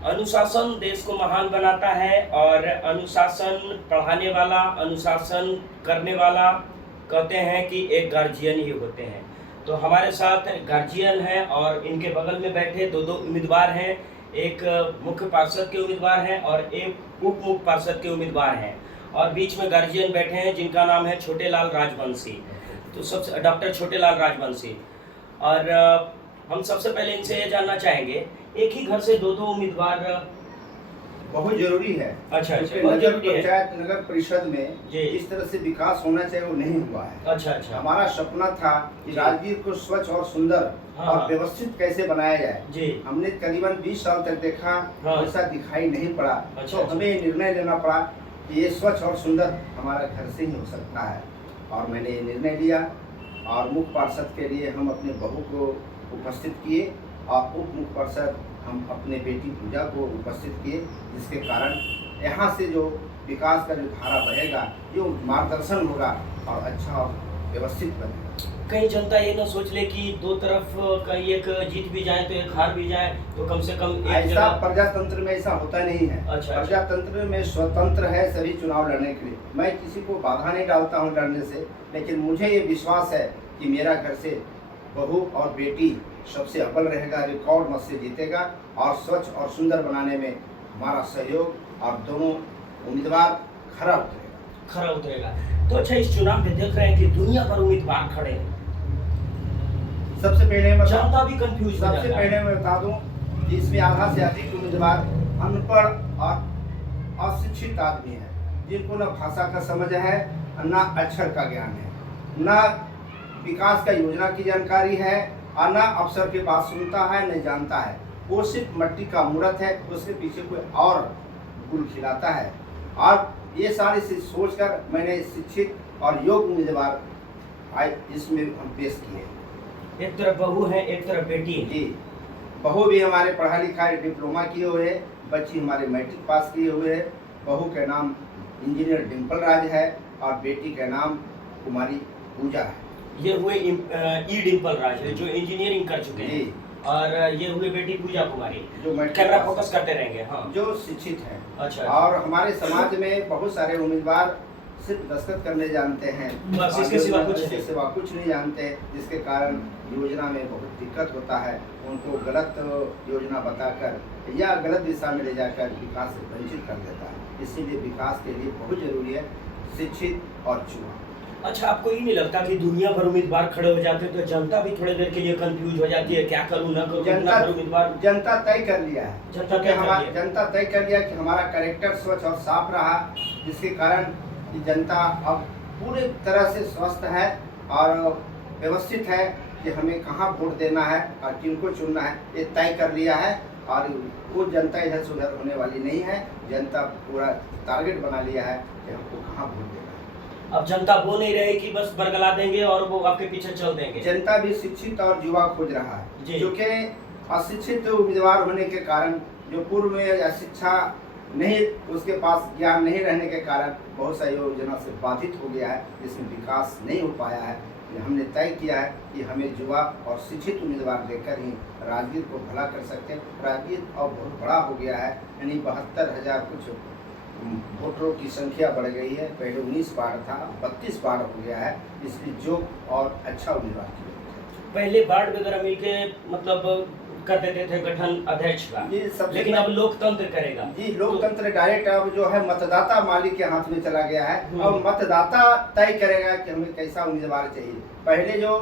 अनुशासन देश को महान बनाता है और अनुशासन पढ़ाने वाला, अनुशासन करने वाला कहते हैं कि एक गार्जियन ही होते हैं। तो हमारे साथ गार्जियन हैं और इनके बगल में बैठे दो उम्मीदवार हैं। एक मुख्य पार्षद के उम्मीदवार हैं और एक उप मुख्य पार्षद के उम्मीदवार हैं और बीच में गार्जियन बैठे हैं जिनका नाम है छोटेलाल राजवंशी। तो सबसे डॉक्टर छोटेलाल राजवंशी। और हम सबसे पहले इनसे ये जानना चाहेंगे, एक ही घर से दो उम्मीदवार बहुत जरूरी है। अच्छा, बहुत जरूरी है। पंचायत नगर परिषद में जी। इस तरह से विकास होना चाहिए वो नहीं हुआ है। अच्छा। हमारा सपना था कि जी। राजगीर को स्वच्छ और सुंदर हाँ। और व्यवस्थित कैसे बनाया जाए। जी। हमने करीबन 20 साल तक देखा, हाँ। ऐसा दिखाई नहीं पड़ा। अच्छा, तो हमें ये निर्णय लेना पड़ा कि ये स्वच्छ और सुंदर हमारा घर से ही हो सकता है और मैंने ये निर्णय लिया। और मुख्य पार्षद के लिए हम अपने बहू को उपस्थित किए और उप मुख्य पार्षद हम अपने बेटी पूजा को उपस्थित किए, जिसके कारण यहाँ से जो विकास का जो धारा बहेगा, जो मार्गदर्शन होगा और अच्छा और व्यवस्थित बनेगा। कहीं जनता ये ना सोच ले कि दो तरफ कहीं एक जीत भी जाए तो एक हार भी जाए, तो कम से कम एक ऐसा जगह। प्रजातंत्र में ऐसा होता नहीं है। अच्छा। प्रजातंत्र में स्वतंत्र है सभी चुनाव लड़ने के लिए। मैं किसी को बाधा नहीं डालता हूँ लड़ने से, लेकिन मुझे ये विश्वास है कि मेरा घर से बहू और बेटी सबसे अव्वल रहेगा, रिकॉर्ड मत से जीतेगा और स्वच्छ और सुंदर बनाने में हमारा सहयोग और दोनों उम्मीदवार खरा उतरेगा। तो अच्छा, इस चुनाव में देख रहे हैं कि दुनिया भर उम्मीदवार खड़े हैं। सबसे पहले मैं जनता भी कंफ्यूज हो सबसे जाता है। पहले मैं बता दूं कि इसमें आधा से अधिक उम्मीदवार अनपढ़ और अशिक्षित आदमी है, जिनको न भाषा का समझ है, न अक्षर का ज्ञान है, न विकास का योजना की जानकारी है और न अफसर की बात सुनता है, न जानता है। वो सिर्फ मट्टी का मूर्त है, उसके पीछे कोई और गुल खिलाता है। और ये सारी चीज सोचकर मैंने शिक्षित और योग्य उम्मीदवार आज इसमें हम पेश किए। एक तरफ बहू है, एक तरफ बेटी है। जी, बहू भी हमारे पढ़ा लिखा डिप्लोमा किए हुए है, बच्ची हमारे मैट्रिक पास किए हुए है। बहू का नाम इंजीनियर डिम्पल राज है और बेटी का नाम कुमारी पूजा है। ये हुए ई डिम्पल राज जो इंजीनियरिंग कर चुके हैं, और ये हुए बेटी पूजा कुमारी जो कैमरा फोकस करते रहेंगे। हाँ, जो शिक्षित है। अच्छा। और हमारे समाज में बहुत सारे उम्मीदवार सिर्फ दस्तखत करने जानते हैं, बस इसके सिवा कुछ नहीं जानते, जिसके कारण योजना में बहुत दिक्कत होता है। उनको गलत योजना बताकर या गलत दिशा में ले जाकर विकास से वंचित कर देता है। इसीलिए विकास के लिए बहुत जरूरी है शिक्षित और चुनाव। अच्छा, आपको ये नहीं लगता कि दुनिया भर उम्मीदवार खड़े हो जाते तो जनता भी थोड़ी देर के लिए कंफ्यूज हो जाती है, क्या करूं ना करूं? जनता उम्मीदवार जनता तय कर लिया है। जनता तय कर लिया कि हमारा कैरेक्टर स्वच्छ और साफ रहा, जिसके कारण कि जनता अब पूरी तरह से स्वस्थ है और व्यवस्थित है कि हमें कहाँ वोट देना है और किनको चुनना है, ये तय कर लिया है। और वो जनता इधर से उधर होने वाली नहीं है। जनता पूरा टारगेट बना लिया है कि हमको कहाँ वोट देना है। अब जनता वो नहीं रहे कि बस बरगला देंगे और वो आपके पीछे चल देंगे। जनता भी शिक्षित और युवा खोज रहा है, क्योंकि अशिक्षित उम्मीदवार होने के कारण, जो पूर्व में शिक्षा नहीं, उसके पास ज्ञान नहीं रहने के कारण बहुत सारी योजना से बाधित हो गया है, जिसमें विकास नहीं हो पाया है। हमने तय किया है कि हमें युवा और शिक्षित उम्मीदवार देकर ही राजगीर को भला कर सकते हैं। राजगीर अब बहुत बड़ा हो गया है, यानी 72,000 कुछ वोटरों की संख्या बढ़ गई है। पहले 19 वार्ड था, 32 वार्ड हो गया है। इसलिए जो और अच्छा उम्मीदवार की पहले वार्ड वगैरह मिलके मतलब कर देते थे गठन अध्यक्ष का, लेकिन अब लोकतंत्र करेगा। जी, लोकतंत्र डायरेक्ट अब जो है मतदाता मालिक के हाथ में चला गया है। अब मतदाता तय करेगा कि हमें कैसा उम्मीदवार चाहिए। पहले जो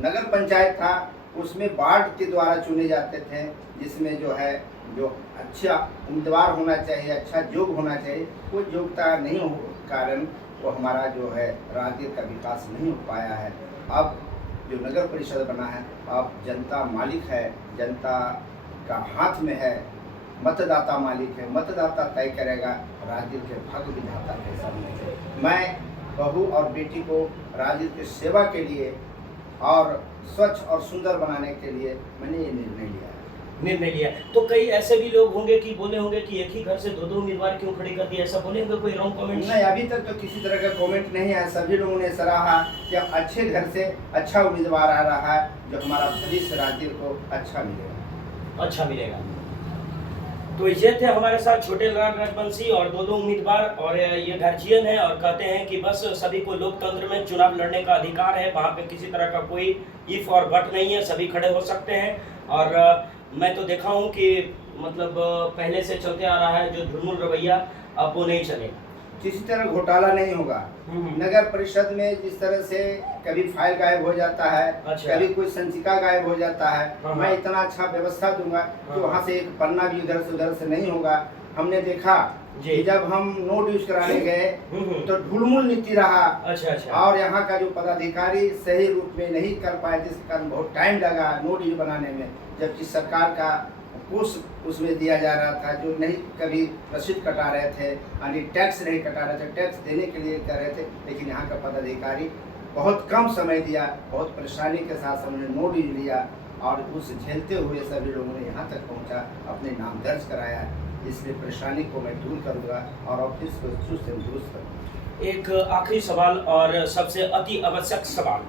नगर पंचायत था उसमें वार्ड के द्वारा चुने जाते थे, जिसमें जो है जो अच्छा उम्मीदवार होना चाहिए, अच्छा योग्य होना चाहिए, कोई योग्यता नहीं हो कारण वो हमारा जो है राजगीर का विकास नहीं हो पाया है। अब जो नगर परिषद बना है, अब जनता मालिक है, जनता का हाथ में है, मतदाता मालिक है। मतदाता तय करेगा राजगीर के भाग्य विधाता कैसा बनेगा। मैं बहू और बेटी को राजगीर की सेवा के लिए और स्वच्छ और सुंदर बनाने के लिए मैंने ये निर्णय लिया। तो कई ऐसे भी लोग होंगे कि बोले होंगे कि एक ही घर से दो उम्मीदवार क्यों खड़ी कर दिया, ऐसा बोले होंगे? कोई रॉन्ग कमेंट? नहीं, अभी तक तो किसी तरह का कमेंट नहीं है। सभी लोगों ने सराहा कि अच्छे घर से अच्छा उम्मीदवार आ रहा है, जो हमारा भविष्य राजगीर को अच्छा मिलेगा। तो ये थे हमारे साथ छोटे लाल राजवंशी और दो उम्मीदवार, और ये गार्जियन है और कहते हैं कि बस सभी को लोकतंत्र में चुनाव लड़ने का अधिकार है, वहाँ पे किसी तरह का कोई इफ और बट नहीं है, सभी खड़े हो सकते हैं। और मैं तो देखा हूँ कि मतलब पहले से चलते आ रहा है जो धुलमुल रवैया, अब वो नहीं चलेगा। किसी तरह घोटाला नहीं होगा। नगर परिषद में जिस तरह से कभी फाइल गायब हो जाता है, अच्छा। कभी कोई संचिका गायब हो जाता है, हाँ। मैं इतना अच्छा व्यवस्था दूंगा कि हाँ। वहाँ से एक पन्ना भी उधर से नहीं होगा। हमने देखा जी। कि जब हम नोट यूज कराने गए हम्म। तो ढुलमुल नीति रहा। अच्छा। और यहाँ का जो पदाधिकारी सही रूप में नहीं कर पाए, जिसके कारण बहुत टाइम लगा नोट यूज बनाने में, जबकि सरकार का कोष उसमें दिया जा रहा था, जो नहीं कभी रसीद कटा रहे थे, यानी टैक्स नहीं कटा रहे थे, टैक्स देने के लिए कर रहे थे। लेकिन यहाँ का पदाधिकारी बहुत कम समय दिया, बहुत परेशानी के साथ हमने नोट यूज लिया और उस झेलते हुए सभी लोगों ने यहाँ तक पहुँचा, अपने नाम दर्ज कराया। इसलिए परेशानी को मैं दूर करूँगा और ऑफिस को चुस्त दुरुस्त करूँगा। एक आखिरी सवाल और सबसे अति आवश्यक सवाल,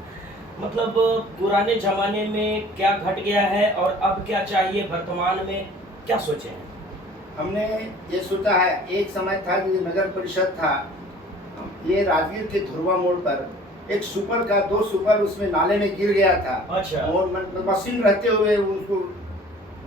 मतलब पुराने जमाने में क्या घट गया है और अब क्या चाहिए, वर्तमान में क्या सोचे हैं? हमने ये सोचा है, एक समय था जो नगर परिषद था, ये राजगीर के ध्रुवा मोड़ पर एक सुपर का 2 सुपर उसमें नाले में गिर गया था। अच्छा। और मशीन रहते हुए उसको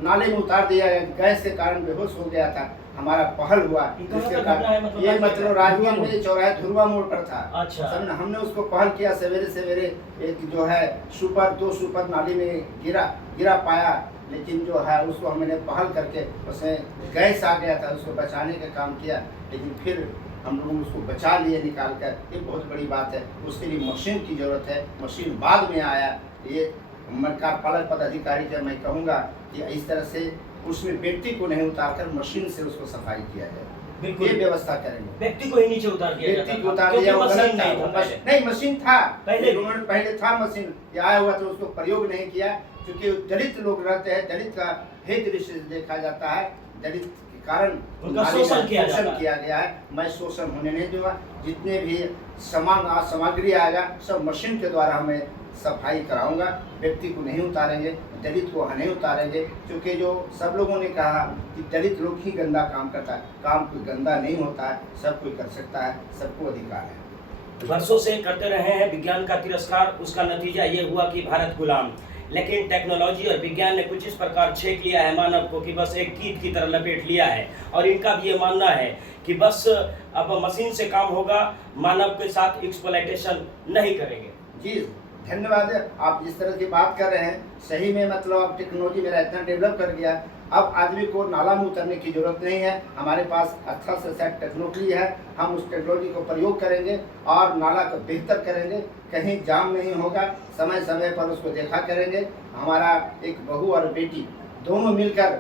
नाले में उतार दिया गया, गैस के कारण बेहोश हो गया था। हमारा पहल हुआ, जिसके कारण ये मतलब राजगीर में चौराहे ध्रुवा मोड़ पर था। अच्छा। हमने उसको पहल किया, सवेरे एक जो है सुपर 2 सुपर नाली में गिरा पाया, लेकिन जो है उसको हमने पहल करके उसमें गैस आ गया था, उसको बचाने का काम किया। लेकिन फिर हम लोग उसको बचा लिए निकाल कर, ये बहुत बड़ी बात है। उसके लिए मशीन की जरूरत है, मशीन बाद में आया। ये कार्यपालक पदाधिकारी का मैं कहूँगा कि इस तरह से उसमें व्यक्ति को नहीं उतारकर मशीन से उसको सफाई किया जाए, बिल्कुल ये व्यवस्था करेंगे। व्यक्ति को ही नीचे उतार दिया जाता व्यक्ति को था, उतार क्योंकि दिया, मशीन गलत नहीं था था। पहले। नहीं, मशीन था पहले था मशीन, ये आया हुआ तो उसको प्रयोग नहीं किया, क्योंकि दलित लोग रहते हैं, दलित का भेद दृष्टि से देखा जाता है, दलित के कारण उनका शोषण किया गया है। मैं शोषण होने नहीं दूंगा। जितने भी सामग्री आएगा सब मशीन के द्वारा हमें सफाई कराऊंगा। व्यक्ति को नहीं उतारेंगे, दलित को नहीं उतारेंगे, क्योंकि जो सब लोगों ने कहा कि दलित लोग ही गंदा काम करता है, काम कोई गंदा नहीं होता है, सब कोई कर सकता है, सबको अधिकार है। वर्षों से करते रहे हैं विज्ञान का तिरस्कार, उसका नतीजा ये हुआ कि भारत गुलाम। लेकिन टेक्नोलॉजी और विज्ञान ने कुछ इस प्रकार छेक लिया है मानव को कि बस एक कीट की तरह लपेट लिया है, और इनका भी ये मानना है कि बस अब मशीन से काम होगा, मानव के साथ एक्सप्लॉयटेशन नहीं करेंगे। जी धन्यवाद। आप जिस तरह की बात कर रहे हैं, सही में मतलब अब टेक्नोलॉजी मेरा इतना डेवलप कर गया, अब आदमी को नाला में उतरने की जरूरत नहीं है। हमारे पास अच्छा से सेट टेक्नोलॉजी है, हम उस टेक्नोलॉजी को प्रयोग करेंगे और नाला को बेहतर करेंगे, कहीं जाम नहीं होगा, समय समय पर उसको देखा करेंगे। हमारा एक बहू और बेटी दोनों मिलकर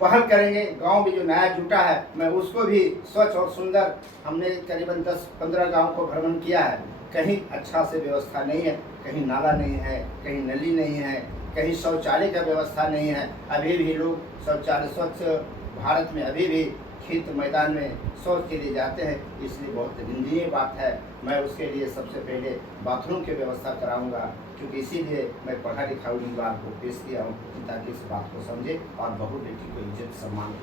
पहल करेंगे। गांव में जो नया जुटा है, मैं उसको भी स्वच्छ और सुंदर, हमने करीबन 10-15 गाँव को भ्रमण किया है, कहीं अच्छा से व्यवस्था नहीं है, कहीं नाला नहीं है, कहीं नली नहीं है, कहीं शौचालय का व्यवस्था नहीं है। अभी भी लोग शौचालय, स्वच्छ भारत में अभी भी खेत मैदान में शौच के लिए जाते हैं, इसलिए बहुत निंदनीय बात है। मैं उसके लिए सबसे पहले बाथरूम की व्यवस्था कराऊंगा, क्योंकि इसीलिए मैं पढ़ा लिखा उम्मीदवार को पेश किया हूँ, ताकि इस बात को समझे और बहू बेटी को इज्जत सम्मान।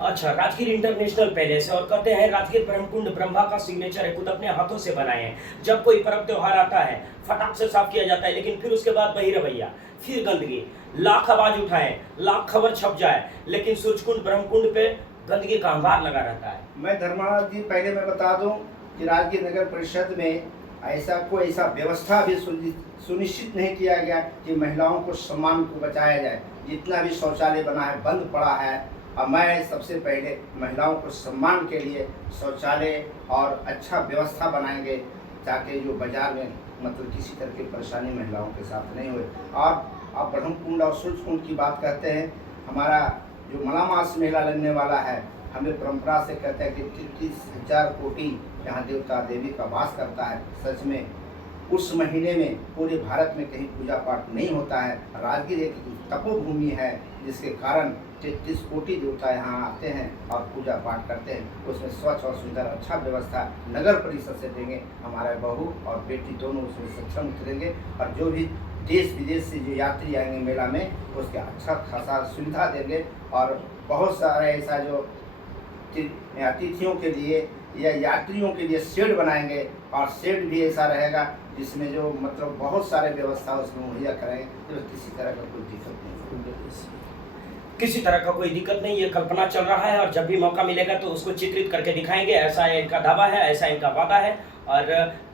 अच्छा, राजगीर इंटरनेशनल पैलेस है और कहते हैं राजगीर ब्रह्मकुंड ब्रह्मा का सिग्नेचर है, खुद अपने हाथों से बनाए हैं। जब कोई पर्व त्योहार आता है फटाक से साफ किया जाता है, लेकिन फिर उसके बाद वही रवैया, फिर गंदगी, लाख आवाज उठाएं, लाख खबर छप जाए, लेकिन सूरजकुंड ब्रह्मकुंड पे गंदगी का अंबार लगा रहता है। मैं धर्मराज जी पहले मैं बता दूं कि राजगीर नगर परिषद में ऐसा व्यवस्था भी सुनिश्चित नहीं किया गया कि महिलाओं को सम्मान को बचाया जाए। जितना भी शौचालय बना है बंद पड़ा है। अब मैं सबसे पहले महिलाओं को सम्मान के लिए शौचालय और अच्छा व्यवस्था बनाएंगे, ताकि जो बाजार में मतलब किसी तरह की परेशानी महिलाओं के साथ नहीं हुए। और आप ब्रह्मकुंड और सूरजकुंड की बात करते हैं, हमारा जो मलामास मेला लगने वाला है, हमें परंपरा से कहते हैं कि 33,000 कोटि यहाँ देवता देवी का वास करता है। सच में उस महीने में पूरे भारत में कहीं पूजा पाठ नहीं होता है। राजगीर एक तपोभूमि है, जिसके कारण 33 कोटि देवता यहाँ आते हैं और पूजा पाठ करते हैं। उसमें स्वच्छ और सुंदर अच्छा व्यवस्था नगर परिषद से देंगे। हमारे बहू और बेटी दोनों उसमें सक्षम उतरेंगे और जो भी देश विदेश से जो यात्री आएंगे मेला में उसके अच्छा खासा सुविधा देंगे। और बहुत सारे ऐसा जो अतिथियों के लिए या यात्रियों के लिए शेड बनाएंगे, और शेड भी ऐसा रहेगा जिसमें जो मतलब बहुत सारे व्यवस्था उसमें मुहैया कराएंगे, तो किसी तरह का कोई दिक्कत नहीं होगी। किसी तरह का कोई दिक्कत नहीं, ये कल्पना चल रहा है और जब भी मौका मिलेगा तो उसको चित्रित करके दिखाएंगे, ऐसा इनका दावा है, ऐसा इनका वादा है। और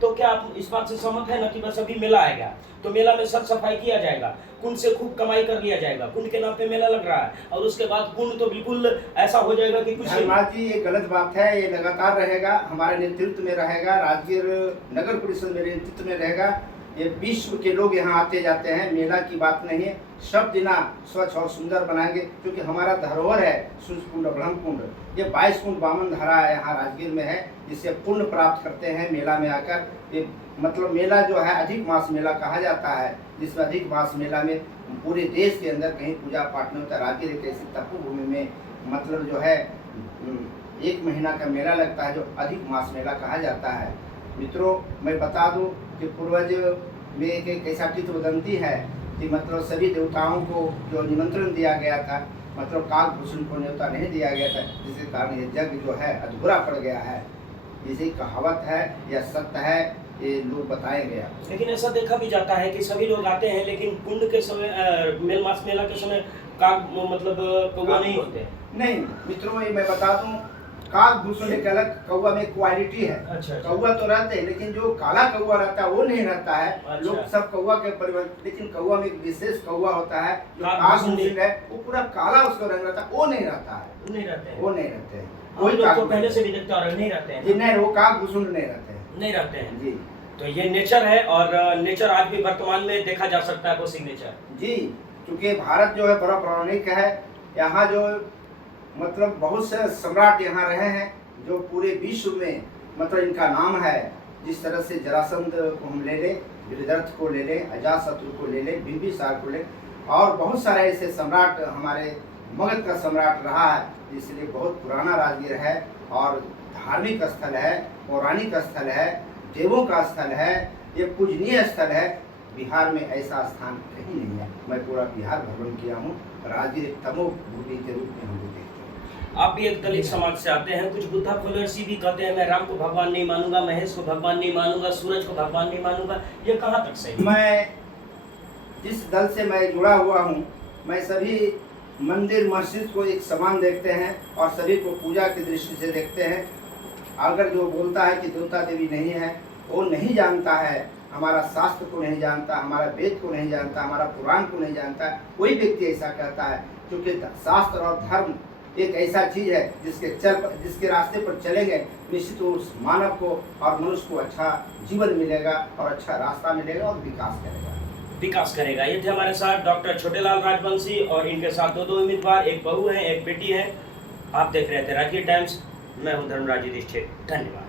तो क्या आप इस बात से सहमत है ना कि बस अभी मेला आएगा तो मेला में सब सफाई किया जाएगा, कुंड से खूब कमाई कर लिया जाएगा, कुंड के नाम पे मेला लग रहा है और उसके बाद कुंड तो बिल्कुल ऐसा हो जाएगा कि कुछ धर्मराज जी, ये गलत बात है। ये लगातार रहेगा, हमारे नेतृत्व में रहेगा, राजगीर नगर परिषद मेरे नेतृत्व में रहेगा। ये विश्व के लोग यहाँ आते जाते हैं, मेला की बात नहीं है। सब दिना स्वच्छ और सुंदर बनाएंगे, क्योंकि हमारा धरोहर है सूर्य कुंड, ब्रह्म कुंड। ये 22 कुंड वामन धारा यहाँ राजगीर में है, जिससे पुण्य प्राप्त करते हैं मेला में आकर। ये मतलब मेला जो है अधिक मास मेला कहा जाता है, जिसमें अधिक मास मेला में पूरे देश के अंदर कहीं पूजा पाठ नहीं होता। राजगीर एक ऐसी तपोभूमि में मतलब जो है 1 महीना का मेला लगता है, जो अधिक मास मेला कहा जाता है। मित्रों, मैं बता दूं कि पूर्वज में एक ऐसा किंवदंती है कि मतलब सभी देवताओं को जो निमंत्रण दिया गया था, मतलब काकभूषण को न्योता नहीं दिया गया था, जिसके कारण ये यज्ञ जो है अधूरा पड़ गया है। इसी कहावत है या सत्य है, ये लोग बताएंगे। लेकिन ऐसा देखा भी जाता है कि सभी लोग आते हैं, लेकिन कुंड के समय मेला के समय काग मतलब कौवा नहीं होते। नहीं मित्रों, ये मैं बता दूं, काकभूषण एक अलग, कौवा में क्वालिटी है। अच्छा। कौवा तो रहते हैं, लेकिन जो काला कौवा रहता है वो नहीं रहता है। अच्छा। लोग सब कौवा के परिवार, लेकिन कौवा में एक विशेष कौवा होता है जो काकभूषण है, वो पूरा काला उसका रंग रहता है, वो नहीं रहता है। नहीं रहते हैं, वो नहीं रहते हैं। कोई लोग तो पहले से भी देखते और नहीं रहते हैं। जी नहीं, वो काकभूषण नहीं रहते हैं। नहीं रहते हैं जी। तो ये नेचर है, और नेचर आज भी वर्तमान में देखा जा सकता है वो सिग्नेचर। जी, क्योंकि भारत जो है बड़ा पौराणिक है। यहाँ जो मतलब बहुत से सम्राट यहाँ रहे हैं, जो पूरे विश्व में मतलब इनका नाम है। जिस तरह से जरासंध को हम ले लें, बृहदरथ को ले लें, अजातशत्रु को ले लें, बिंबिसार को लें, और बहुत सारे ऐसे सम्राट हमारे मगध का सम्राट रहा है, इसलिए बहुत पुराना राजगीर है और धार्मिक स्थल है, पौराणिक स्थल है, देवों का स्थल है, ये पूजनीय स्थल है। बिहार में ऐसा स्थान कहीं नहीं है। मैं पूरा बिहार भ्रमण किया हूँ। राजगीर एक तमोभूमि के रूप में हम लोग देखते हैं। आप भी एक दलित समाज से आते हैं, कुछ बुद्धा फॉलोअर्स भी कहते हैं मैं राम को भगवान नहीं मानूंगा, महेश को भगवान नहीं मानूंगा, सूरज को भगवान नहीं मानूंगा, ये कहाँ तक सही? मैं जिस दल से मैं जुड़ा हुआ हूँ, मैं सभी मंदिर मस्जिद को एक समान देखते हैं और सभी को पूजा की दृष्टि से देखते हैं। अगर जो बोलता है कि देवता देवी नहीं है, वो नहीं जानता है, हमारा शास्त्र को नहीं जानता, हमारा वेद को नहीं जानता, हमारा पुराण को नहीं जानता। कोई व्यक्ति ऐसा कहता है, क्योंकि शास्त्र और धर्म एक ऐसा चीज है जिसके रास्ते पर चलेंगे, निश्चित उस मानव को और मनुष्य को अच्छा जीवन मिलेगा और अच्छा रास्ता मिलेगा और विकास करेगा। ये थे हमारे साथ डॉक्टर छोटेलाल राजवंशी और इनके साथ दो उम्मीदवार, एक बहू है, एक बेटी है। आप देख रहे थे राजगीर टाइम्स, मैं हूं धर्मराज युधिष्ठिर। धन्यवाद।